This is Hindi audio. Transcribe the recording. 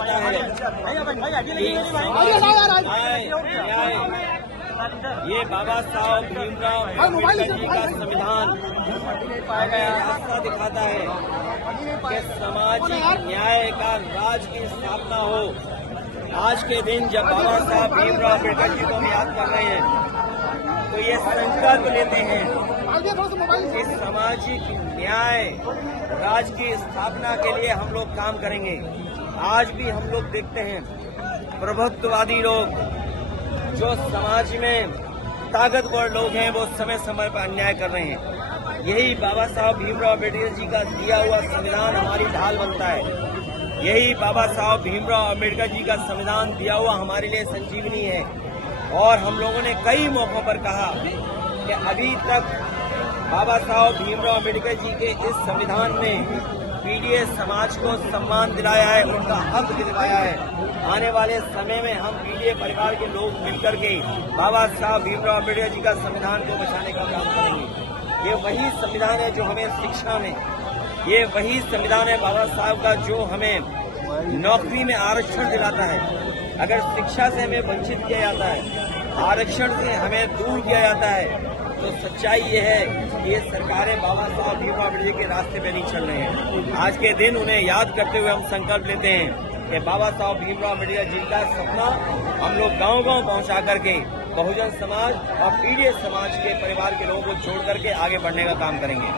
दिखाता है ये बाबा साहब भीमराव अम्बेडकर जी का संविधान रास्ता दिखाता है कि सामाजिक न्याय का राज की स्थापना हो। आज के दिन जब बाबा साहब भीमराव अम्बेडकर जी को हम याद कर रहे हैं तो ये संकल्प लेते हैं कि सामाजिक न्याय राज की स्थापना के लिए हम लोग काम करेंगे। आज भी हम लोग देखते हैं प्रभुत्ववादी लोग जो समाज में ताकतवर लोग हैं वो समय समय पर अन्याय कर रहे हैं। यही बाबा साहब भीमराव अम्बेडकर जी का दिया हुआ संविधान हमारी ढाल बनता है। यही बाबा साहब भीमराव अम्बेडकर जी का संविधान दिया हुआ हमारे लिए संजीवनी है। और हम लोगों ने कई मौकों पर कहा कि अभी तक बाबा साहब भीमराव अम्बेडकर जी के इस संविधान ने पीडीएस समाज को सम्मान दिलाया है, उनका हक दिलवाया है। आने वाले समय में हम पीडीए परिवार के लोग मिलकर के बाबा साहब भीमराव अम्बेडकर जी का संविधान को बचाने का काम करेंगे। ये वही संविधान है जो हमें शिक्षा में, ये वही संविधान है बाबा साहब का जो हमें नौकरी में आरक्षण दिलाता है। अगर शिक्षा से हमें वंचित किया जाता है, आरक्षण से हमें दूर किया जाता है, तो सच्चाई ये है कि ये सरकारें बाबा साहब भीमराव अम्बेडकर के रास्ते पे नहीं चल रहे हैं। आज के दिन उन्हें याद करते हुए हम संकल्प लेते हैं कि बाबा साहब भीमराव अम्बेडकर जी का सपना हम लोग गांव-गांव पहुंचा करके बहुजन समाज और पीडीएस समाज के परिवार के लोगों को जोड़ करके आगे बढ़ने का काम करेंगे।